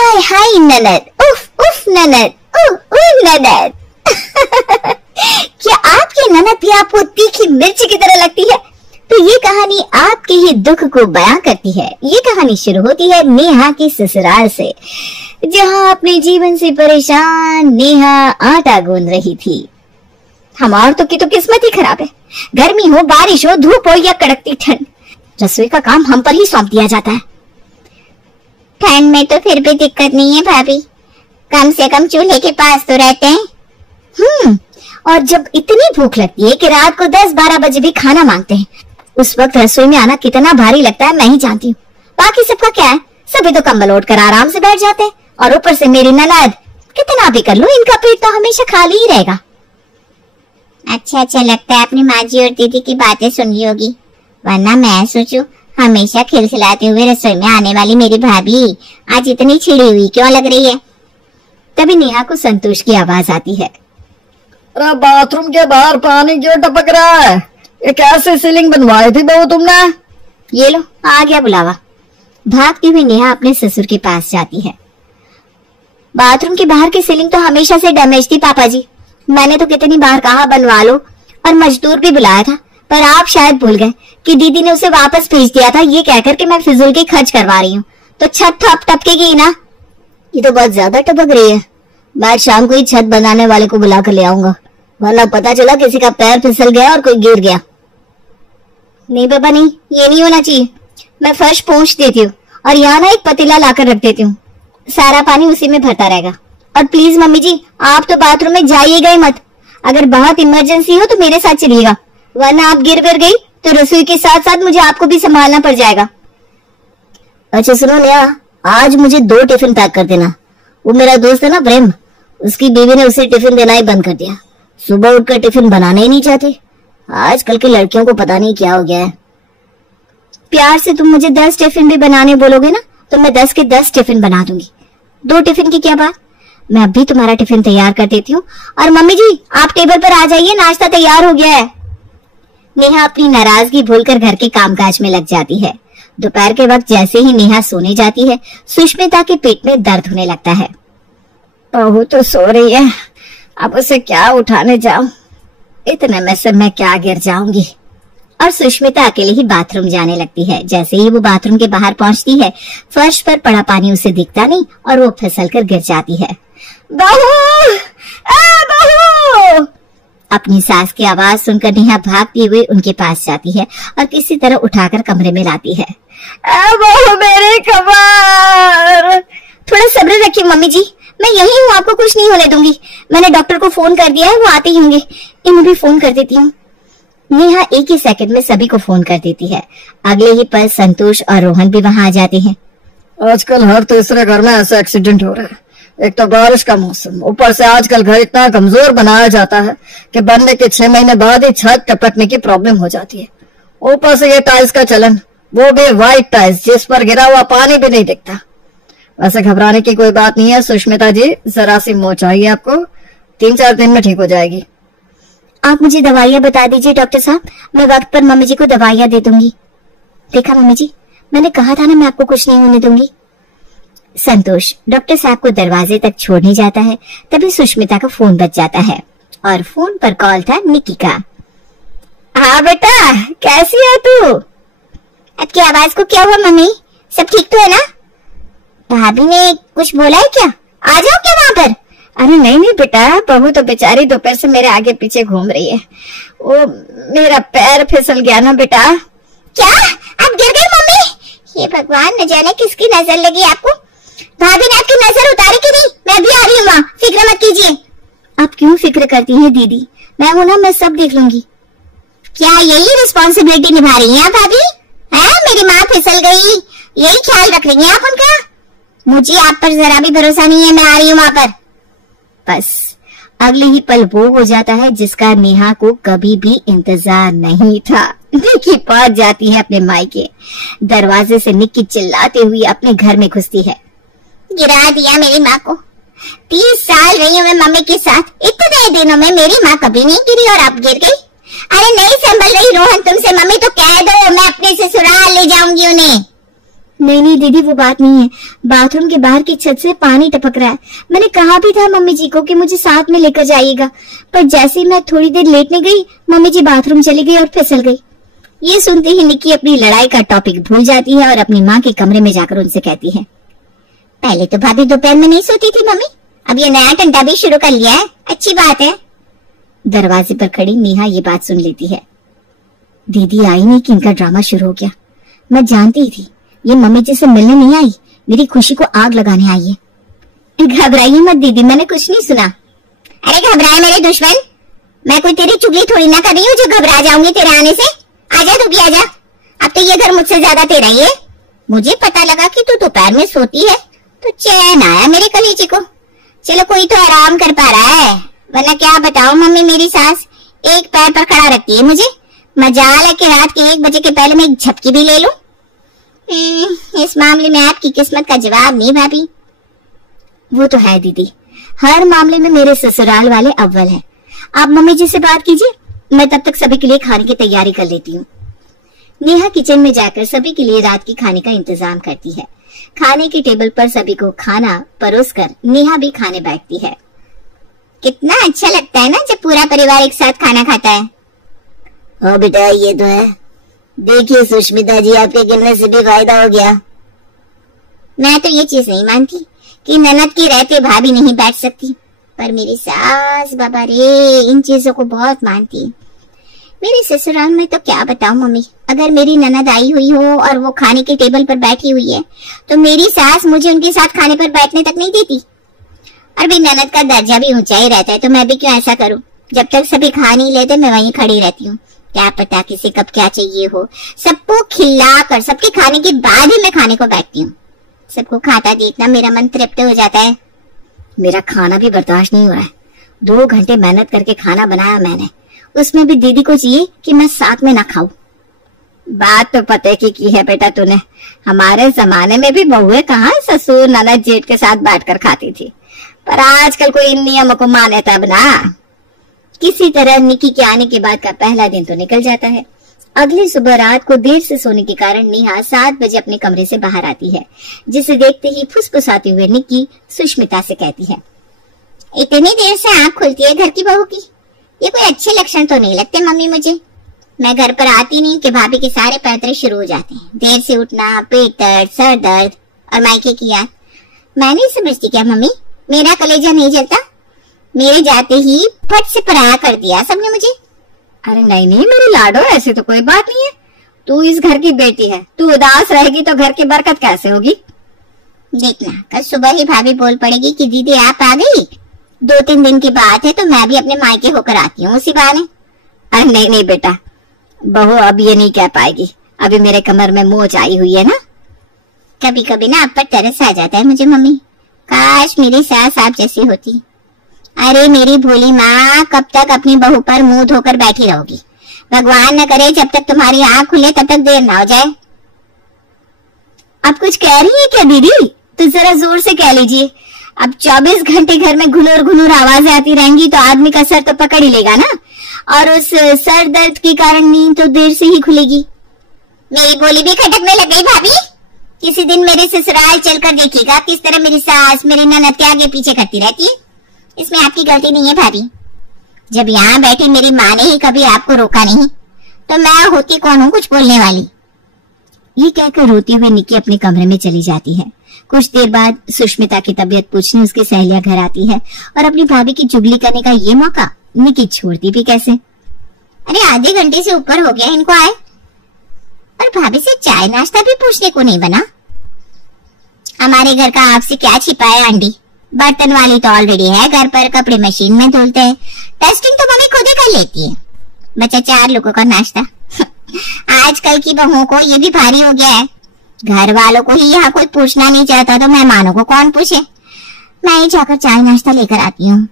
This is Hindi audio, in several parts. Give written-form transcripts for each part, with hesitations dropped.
हाय हाय ननद, उफ उफ ननद, ननद। क्या आपकी ननद भी आपको तीखी मिर्च की तरह लगती है? तो ये कहानी आपके ही दुख को बयां करती है। ये कहानी शुरू होती है नेहा की ससुराल से, जहां अपने जीवन से परेशान नेहा आटा गूंद रही थी। हमार तो की तो किस्मत ही खराब है। गर्मी हो, बारिश हो, धूप हो या कड़कती ठंड, रसोई का काम हम पर ही सौंप दिया जाता है। ठंड में तो फिर भी दिक्कत नहीं है भाभी, कम से कम चूल्हे के पास तो रहते हैं। और जब इतनी भूख लगती है कि रात को 10-12 बजे भी खाना मांगते हैं, उस वक्त रसोई में आना कितना भारी लगता है मैं ही जानती हूँ। बाकी सबका क्या है, सभी तो कंबल ओढ़ कर आराम से बैठ जाते हैं। और ऊपर से मेरी ननद, कितना भी कर लो इनका पेट तो हमेशा खाली ही रहेगा। अच्छा लगता है अपनी माँ जी और दीदी की बातें सुन ली होगी, वरना मैं सोचूं हमेशा खिलखिलाते हुए रसोई में आने वाली मेरी भाभी आज इतनी छिड़ी हुई क्यों लग रही है। तभी नेहा को संतोष की आवाज आती है। अरे बाथरूम के बाहर पानी क्यों टपक रहा है? ये कैसे सीलिंग बनवाई थी बहू तुमने? ये लो आ गया बुलावा। भागती हुई नेहा अपने ससुर के पास जाती है। बाथरूम के बाहर की सीलिंग तो हमेशा से डैमेज थी पापा जी, मैंने तो कितनी बार कहा बनवा लो और मजदूर भी बुलाया था, पर आप शायद भूल गए कि दीदी ने उसे वापस भेज दिया था ये कहकर कि मैं फिजूल की खर्च करवा रही हूँ, तो छत टपकेगी ना। ये तो बहुत ज्यादा टपक रही है, मैं शाम को ही छत बनाने वाले को बुला कर ले आऊंगा, वरना पता चला किसी का पैर फिसल गया और कोई गिर गया। नहीं बाबा नहीं, ये नहीं होना चाहिए। मैं फर्श पोंछ देती हूँ और यहाँ ना एक पतीला लाकर रख देती हूँ, सारा पानी उसी में भरता रहेगा। और प्लीज मम्मी जी आप तो बाथरूम में जाइएगा ही मत, अगर बहुत इमरजेंसी हो तो मेरे साथ चलिएगा, वरना आप गिर गई तो रसोई के साथ साथ मुझे आपको भी संभालना पड़ जाएगा। अच्छा सुनो नेहा, आज मुझे 2 टिफिन पैक कर देना। वो मेरा दोस्त है ना प्रेम, उसकी बीवी ने उसे टिफिन देना ही बंद कर दिया, सुबह उठकर टिफिन बनाना ही नहीं चाहती। आजकल की लड़कियों को पता नहीं क्या हो गया है। प्यार से तुम मुझे 10 टिफिन भी बनाने बोलोगे ना तो मैं 10 के 10 टिफिन बना दूंगी। 2 टिफिन की क्या बात, मैं अभी तुम्हारा टिफिन तैयार कर देती हूँ। और मम्मी जी आप टेबल पर आ जाइए, नाश्ता तैयार हो गया है। नेहा अपनी नाराजगी भूलकर घर के कामकाज में लग जाती है। दोपहर के वक्त जैसे ही नेहा सोने जाती है, सुष्मिता के पेट में दर्द होने लगता है। बहू तो सो रही है, अब उसे क्या उठाने जाऊं, इतने में से मैं क्या गिर जाऊंगी। और सुष्मिता अकेले ही बाथरूम जाने लगती है। जैसे ही वो बाथरूम के बाहर पहुंचती है, फर्श पर पड़ा पानी उसे दिखता नहीं और वो फिसलकर गिर जाती है। बहू, बहू! अपनी सास की आवाज सुनकर नेहा भागती हुई उनके पास जाती है और किसी तरह उठाकर कमरे में लाती है। बहू मेरी कमर! थोड़ा सब्र रखिए मम्मी जी, मैं यही हूँ, आपको कुछ नहीं होने दूंगी। मैंने डॉक्टर को फोन कर दिया है, वो आते ही होंगे। इन्हें भी फोन कर देती हूँ। नेहा एक ही सेकंड में सभी को फोन कर देती है। अगले ही पल संतोष और रोहन भी वहां आ जाते हैं। आजकल हर तीसरे घर में ऐसे एक्सीडेंट हो रहे हैं। एक तो बारिश का मौसम, ऊपर से आजकल घर इतना कमजोर बनाया जाता है कि बनने के 6 महीने बाद ही छत टपकने की प्रॉब्लम हो जाती है। ऊपर से ये टाइल्स का चलन, वो भी व्हाइट टाइल्स जिस पर गिरा हुआ पानी भी नहीं दिखता। वैसे घबराने की कोई बात नहीं है सुष्मिता जी, जरा सी मोच चाहिए आपको, 3-4 दिन में ठीक हो जाएगी। आप मुझे दवाइयाँ बता दीजिए डॉक्टर साहब, मैं वक्त पर मम्मी जी को दवाइयाँ दे दूंगी। देखा मम्मी जी, मैंने कहा था ना मैं आपको कुछ नहीं होने दूंगी। संतोष डॉक्टर साहब को दरवाजे तक छोड़ने जाता है, तभी सुष्मिता का फोन बज जाता है और फोन पर कॉल था निकी का। हाँ बेटा, कैसी है तू? आपकी आवाज को क्या हुआ मम्मी, सब ठीक तो है ना? भाभी ने कुछ बोला है क्या? आ जाओ क्या वहाँ पर? अरे नहीं बेटा, बहू तो बेचारी दोपहर से मेरे आगे पीछे घूम रही है, वो मेरा पैर फिसल गया ना बेटा। क्या आप गिर गई मम्मी? ये भगवान, न जाने किसकी नजर लगी आपको। भाभी ने आपकी नजर उतारी कि नहीं? मैं भी आ रही हूँ वहाँ, फिक्र मत कीजिए। आप क्यों फिक्र करती हैं दीदी, मैं हूं ना, मैं सब देख लूंगी। क्या यही रिस्पॉन्सिबिलिटी निभा रही हैं आप भाभी? है मेरी माँ फिसल गई, यही ख्याल रख रही हैं आप उनका? मुझे आप पर जरा भी भरोसा नहीं है, मैं आ रही हूँ वहाँ पर। बस अगले ही पल वो हो जाता है जिसका नेहा को कभी भी इंतजार नहीं था। निक्की पहुंच जाती है अपने मायके। दरवाजे से निक्की चिल्लाते हुई अपने घर में घुसती है। गिरा दिया मेरी माँ को, 30 साल रही हूँ मैं मम्मी के साथ, इतने दिनों में मेरी माँ कभी नहीं गिरी और अब गिर गई। अरे नहीं संभल रही रोहन तुमसे मम्मी, तो कह दो मैं अपने ससुराल ले जाऊंगी उन्हें। नहीं नहीं दीदी, वो बात नहीं है। बाथरूम के बाहर की छत से पानी टपक रहा है। मैंने कहा भी था मम्मी जी को कि मुझे साथ में लेकर जाइएगा, पर जैसे ही मैं थोड़ी देर लेटने गई, मम्मी जी बाथरूम चली गई और फिसल गई। ये सुनते ही निक्की अपनी लड़ाई का टॉपिक भूल जाती है और अपनी माँ के कमरे में जाकर उनसे कहती है, पहले तो भाभी दोपहर में नहीं सोती थी मम्मी, अब ये नया टंटा भी शुरू कर लिया है, अच्छी बात है। दरवाजे पर खड़ी नेहा ये बात सुन लेती है। दीदी आई नहीं कि इनका ड्रामा शुरू हो गया। मैं जानती थी ये मम्मी जी से मिलने नहीं आई, मेरी खुशी को आग लगाने आई है। घबराइए मत दीदी, मैंने कुछ नहीं सुना। अरे घबराए मेरे दुश्मन, मैं कोई तेरी चुगली थोड़ी ना कर रही हूँ जो घबरा जाऊंगी तेरे आने से। आजा तू भी आजा, अब तो ये घर मुझसे ज्यादा तेरा ही है। मुझे पता लगा कि तू दोपहर में सोती है तो चैन आया मेरे कलेजे को। चलो कोई तो आराम कर पा रहा है, वरना क्या बताऊं मम्मी, मेरी सास एक पैर पर खड़ा रखती है मुझे। मजाल है कि रात के 1 बजे के पहले मैं एक झपकी भी ले लूं। इस मामले में आपकी किस्मत का जवाब नहीं भाभी। वो तो है दीदी, हर मामले में मेरे ससुराल वाले अव्वल हैं। आप मम्मी जी से बात कीजिए, मैं तब तक सभी के लिए खाने की तैयारी कर लेती हूँ। नेहा किचन में जाकर सभी के लिए रात की खाने का इंतजाम करती है। खाने की टेबल पर सभी को खाना परोसकर नेहा भी खाने बैठती है। कितना अच्छा लगता है ना जब पूरा परिवार एक साथ खाना खाता है। हाँ बेटा, ये तो है। देखिए सुष्मिता जी, आपके गिरने से भी फायदा हो गया। मैं तो ये चीज नहीं मानती कि ननद के रहते भाभी नहीं बैठ सकती, पर मेरी सास बाबा रे इन चीजों को बहुत मानती है। मेरे ससुराल में तो क्या बताऊं मम्मी, अगर मेरी ननद आई हुई हो और वो खाने के टेबल पर बैठी हुई है तो मेरी सास मुझे उनके साथ खाने पर बैठने तक नहीं देती। और भी ननद का दर्जा भी ऊंचा ही रहता है, तो मैं भी क्यों ऐसा करूं। जब तक सभी खा नहीं लेते मैं वहीं खड़ी रहती हूँ। क्या पता किसी कब क्या चाहिए हो, सबको खिला कर सबके खाने के बाद ही मैं खाने को बैठती हूँ। सबको खाता देखना मेरा मन तृप्त हो जाता है। मेरा खाना भी बर्दाश्त नहीं हो रहा है। 2 घंटे मेहनत करके खाना बनाया मैंने, उसमें भी दीदी को चाहिए कि मैं साथ में ना खाऊं। बात तो पते की है बेटा तूने। हमारे जमाने में भी बहुएं कहाँ ससुर ननद जेठ के साथ बैठकर खाती थी, पर आजकल कोई इन नियमों को माने तब ना। किसी तरह निकी के आने के बाद का पहला दिन तो निकल जाता है। अगली सुबह रात को देर से सोने के कारण नेहा 7 बजे अपने कमरे से बाहर आती है, जिसे देखते ही फुसफुसाते हुए निक्की सुष्मिता से कहती है, इतनी देर से आंख खुलती है घर की बहू की, ये कोई अच्छे लक्षण तो नहीं लगते मम्मी मुझे। मैं घर पर आती नहीं कि भाभी के सारे पैतरे शुरू हो जाते हैं। देर से उठना, पेट दर्द, सर दर्द और मायके की याद। मैं नहीं समझती क्या मम्मी, मेरा कलेजा नहीं जलता? मेरे जाते ही फट से पराया कर दिया सबने मुझे। अरे नहीं नहीं मेरी लाडो, ऐसी तो कोई बात नहीं है। तू इस घर की बेटी है, तू उदास रहेगी तो घर की बरकत कैसे होगी। देखना कल सुबह ही भाभी बोल पड़ेगी कि दीदी आप आ गई। 2-3 दिन की बात है तो मैं भी अपने मायके होकर आती हूँ उसी बहाने। अरे नहीं नहीं बेटा, बहू अब ये नहीं कह पाएगी, अभी मेरे कमर में मोच आई हुई है ना। कभी कभी ना आप पर तरस आ जाता है मुझे मम्मी, काश मेरी सास आप जैसी होती। अरे मेरी भोली माँ, कब तक अपनी बहू पर मुंह धोकर बैठी रहोगी। भगवान न करे जब तक तुम्हारी आंख खुले तब तक देर ना हो जाए। आप कुछ कह रही है क्या दीदी? तो जरा जोर से कह लीजिए। अब 24 घंटे घर में घुनूर घुनूर आवाजें आती रहेंगी तो आदमी का सर तो पकड़ ही लेगा ना, और उस सर दर्द के कारण नींद तो देर से ही खुलेगी। मेरी बोली भी खटकने लग गई भाभी। किसी दिन मेरे ससुराल चलकर देखिएगा किस तरह मेरी सास मेरी ननद के आगे पीछे करती रहती है। इसमें आपकी गलती नहीं है भाभी। जब यहाँ बैठी मेरी माँ ने ही कभी आपको रोका नहीं तो मैं होती कौन हूँ कुछ बोलने वाली। ये कहकर रोती हुई निक्की अपने कमरे में चली जाती है। कुछ देर बाद सुष्मिता की तबीयत पूछने उसकी सहेलियां घर आती है और अपनी भाभी की चुगली करने का ये मौका निक्की छोड़ती भी कैसे। अरे आधे घंटे से ऊपर हो गया इनको आए, और भाभी से चाय नाश्ता भी पूछने को नहीं बना। हमारे घर का आपसे क्या छिपा है आंटी, बर्तन वाली तो ऑलरेडी है घर पर, कपड़े मशीन में धुलते हैं, टेस्टिंग तो मम्मी खुद ही कर लेती है। बचा 4 लोगों का नाश्ता। आजकल की बहुओं को ये भी भारी हो गया है, घर वालों को ही यहाँ कोई पूछना नहीं चाहता तो मेहमानों को कौन पूछे। मैं ही जाकर चाय नाश्ता लेकर आती हूँ।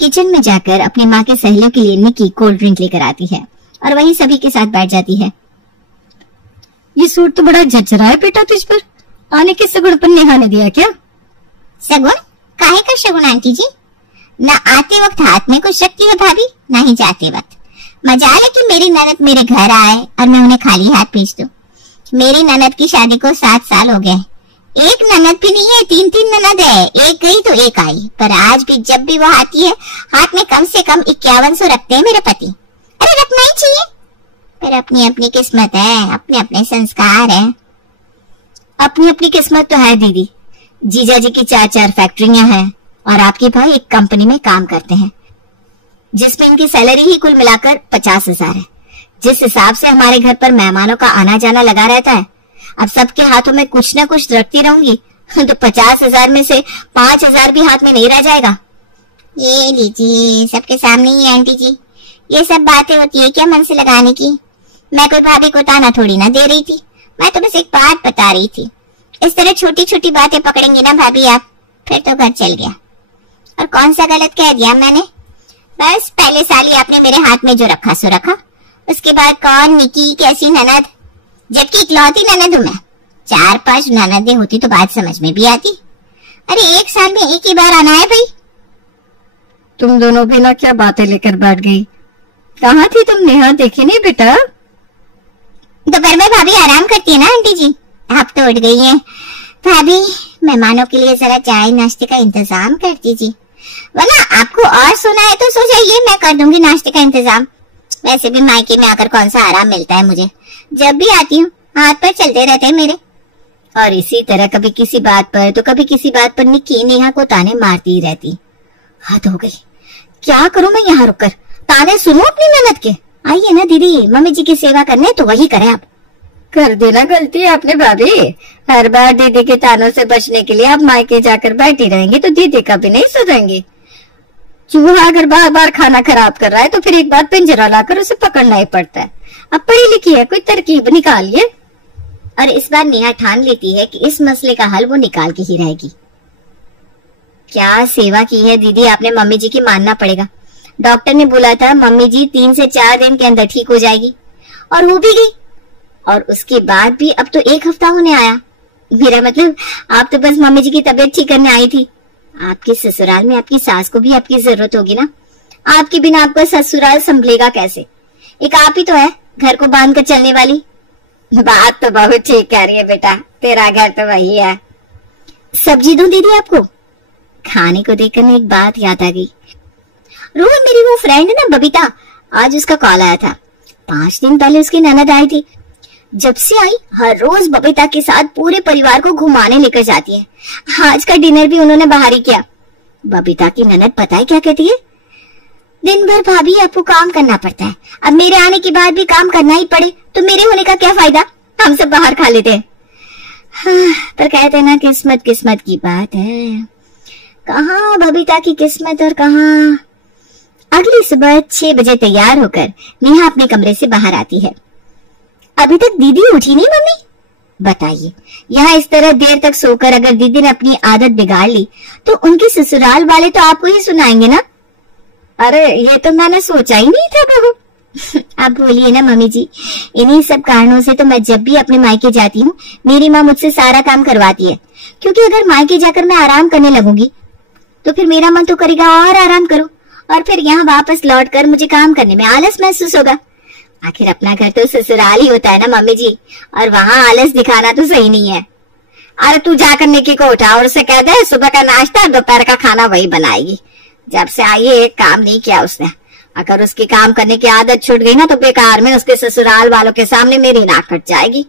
किचन में जाकर अपनी माँ के सहेलियों के लिए निक्की कोल्ड ड्रिंक लेकर आती है और वहीं सभी के साथ बैठ जाती है। ये सूट तो बड़ा जचरा है बेटा तुझ पर, आने के सगुन पर नेहा ने दिया क्या? सगुन? काहे का शगुन आंटी जी? न आते वक्त हाथ में कुछ रखती है भाभी, न ही जाते वक्त। मजाल है कि मेरी ननद मेरे घर आए और मैं उन्हें खाली हाथ भेज दूं। मेरी ननद की शादी को 7 साल हो गए। एक ननद भी नहीं है, 3 ननद है। एक गई तो एक आई, पर आज भी जब भी वो आती है हाथ में कम से कम 5100 रखते हैं मेरे पति। अरे रखना ही चाहिए, पर अपनी अपनी किस्मत है, अपने अपने संस्कार है। अपनी अपनी किस्मत तो है दीदी। जीजा जी की 4 फैक्ट्रियां हैं और आपके भाई एक कंपनी में काम करते हैं जिसमें इनकी सैलरी ही कुल मिलाकर 50,000 है। जिस हिसाब से हमारे घर पर मेहमानों का आना जाना लगा रहता है, अब सबके हाथों में कुछ न कुछ रखती रहूंगी तो 50,000 में से 5,000 भी हाथ में नहीं रह जाएगा। ये लीजिए, सबके सामने ही आंटी जी, ये सब बातें होती है क्या मन से लगाने की? मैं कोई भाभी को ताना थोड़ी ना दे रही थी, मैं तो बस एक बात बता रही थी। इस तरह छोटी छोटी बातें पकड़ेंगे ना भाभी आप, फिर तो घर चल गया। और कौन सा गलत कह दिया मैंने? बस पहले साल ही आपने मेरे हाथ में जो रखा सो रखा। उसके बाद कौन निकी कैसी ननद, जबकि इकलौती ननद हूं मैं। 4-5 ननदें होती तो बात समझ में भी आती। अरे एक साल में एक ही बार आना है भाई। तुम दोनों भी ना क्या बातें लेकर बैठ गई? कहाँ थी तुम नेहा, देखी नहीं बेटा? दोपहर में भाभी आराम करती है ना आंटी जी, आप तो उठ गई हैं। भाभी मेहमानों के लिए जरा चाय नाश्ते का इंतजाम कर दीजिए, वरना आपको और सोना है तो सो जाइए, मैं कर दूंगी नाश्ते का इंतजाम। वैसे भी मायके में आकर कौन सा आराम मिलता है मुझे, जब भी आती हूँ हाथ पर चलते रहते हैं मेरे। और इसी तरह कभी किसी बात पर तो कभी किसी बात पर निक्की नेहा को ताने मारती ही रहती। हद हो गई, क्या करूं मैं यहाँ रुककर, ताने सुनो अपनी ननद के। आइए ना दीदी, मम्मी जी की सेवा करने तो वही करें आप। कर देना गलती आपने भाभी, हर बार दीदी के तानों से बचने के लिए आप मायके जाकर बैठी रहेंगी तो दीदी का भी नहीं सुधरेंगी। चूहा अगर बार बार खाना खराब कर रहा है तो फिर एक बार पिंजरा लाकर उसे पकड़ना ही पड़ता है। अब पढ़ी लिखी है, कोई तरकीब निकालिए। और इस बार नेहा ठान लेती है कि इस मसले का हल वो निकाल के ही रहेगी। क्या सेवा की है दीदी आपने मम्मी जी की, मानना पड़ेगा। डॉक्टर ने बोला था मम्मी जी 3 से 4 दिन के अंदर ठीक हो जाएगी, और हो भी गई। और उसके बाद भी अब तो 1 हफ्ता होने आया। मेरा मतलब आप तो बस मम्मी जी की तबीयत ठीक करने आई थी। आपके ससुराल में आपकी सास को भी आपकी जरूरत होगी ना, आपके बिना आपका ससुराल संभलेगा कैसे? एक आप ही तो है घर को बांध कर चलने वाली। बात तो बहुत ठीक कह रही है बेटा, तेरा घर तो वही है। सब्जी दूं दीदी आपको? खाने को देखकर एक बात याद आ गई। रोज मेरी वो फ्रेंड ना बबीता, आज उसका कॉल आया था। 5 दिन पहले उसकी ननद आई थी। जब से आई हर रोज बबीता के साथ पूरे परिवार को घुमाने लेकर जाती है। आज का डिनर भी उन्होंने बाहर ही किया। बबीता की ननद पता है क्या कहती है? दिन भर भाभी आपको काम करना पड़ता है, अब मेरे आने के बाद भी काम करना ही पड़े तो मेरे होने का क्या फायदा, हम सब बाहर खा लेते हैं। हाँ, पर कहते हैं ना किस्मत किस्मत की बात है। कहाँ बबीता की किस्मत और कहाँ। अगली सुबह 6 बजे तैयार होकर नेहा अपने कमरे से बाहर आती है। अभी तक दीदी उठी नहीं मम्मी? बताइए, यहाँ इस तरह देर तक सोकर अगर दीदी ने अपनी आदत बिगाड़ ली तो उनके ससुराल वाले तो आपको ही सुनाएंगे ना। अरे ये तो मैंने सोचा ही नहीं था बहू। आप बोलिए ना मम्मी जी, इन्हीं सब कारणों से तो मैं जब भी अपने मायके जाती हूँ मेरी माँ मुझसे सारा काम करवाती है, क्योंकि अगर मायके जाकर मैं आराम करने लगूंगी तो फिर मेरा मन तो करेगा और आराम करो, और फिर यहाँ वापस लौटकर मुझे काम करने में आलस महसूस होगा। आखिर अपना घर तो ससुराल ही होता है ना मम्मी जी, और वहाँ आलस दिखाना तो सही नहीं है। अरे तू जाकर निकी को उठा और उसे कह दे सुबह का नाश्ता दोपहर का खाना वही बनाएगी। जब से आई है एक काम नहीं किया उसने। अगर उसकी काम करने की आदत छूट गई ना तो बेकार में उसके ससुराल वालों के सामने मेरी नाक कट जाएगी।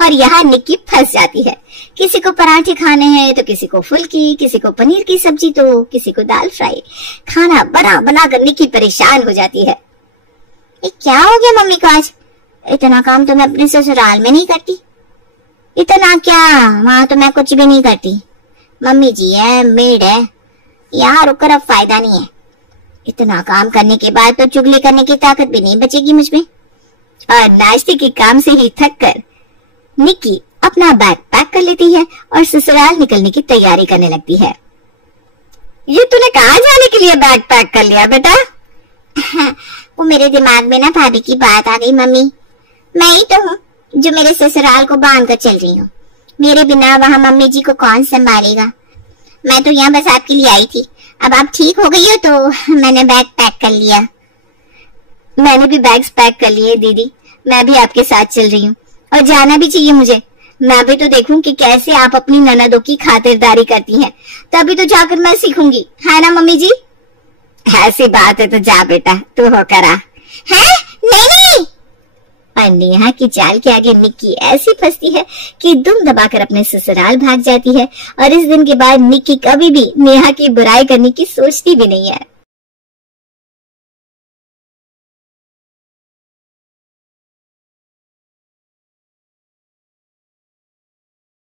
और यहाँ निक्की फंस जाती है। किसी को पराठे खाने हैं तो किसी को फुल्की, किसी को पनीर की सब्जी तो किसी को दाल फ्राई। खाना बना बना कर निक्की परेशान हो जाती है। ये क्या हो गया मम्मी को आज? इतना काम तो मैं अपने ससुराल में नहीं करती। इतना क्या, वहां तो मैं कुछ भी नहीं करती। मम्मी जी है, मेड है, यहाँ रुककर अब फायदा नहीं है। इतना काम करने के बाद तो चुगली करने की ताकत भी नहीं बचेगी मुझमें। और नाश्ते के काम से ही थक कर निक्की अपना बैग पैक कर लेती है और ससुराल निकलने की तैयारी करने लगती है। ये तूने कहाँ जाने के लिए बैग पैक कर लिया बेटा? वो मेरे दिमाग में ना भाभी की बात आ गई मम्मी। मैं ही तो हूँ जो मेरे ससुराल को बांध कर चल रही हूँ। मेरे बिना वहाँ मम्मी जी को कौन संभालेगा। मैं तो यहाँ बस आपके लिए आई थी। अब आप ठीक हो गई हो तो मैंने बैग पैक कर लिया। मैंने भी बैग्स पैक कर लिए दीदी, मैं भी आपके साथ चल रही हूँ। और जाना भी चाहिए मुझे। मैं भी तो देखूं कि कैसे आप अपनी ननदों की खातिरदारी करती हैं, तभी तो जाकर मैं सीखूंगी, है ना मम्मी जी? ऐसी बात है तो जा बेटा, तू होकर आ। है? नहीं। और नेहा की चाल के आगे निक्की ऐसी फंसती है कि दुम दबाकर अपने ससुराल भाग जाती है। और इस दिन के बाद निक्की कभी भी नेहा की बुराई करने की सोचती भी नहीं है।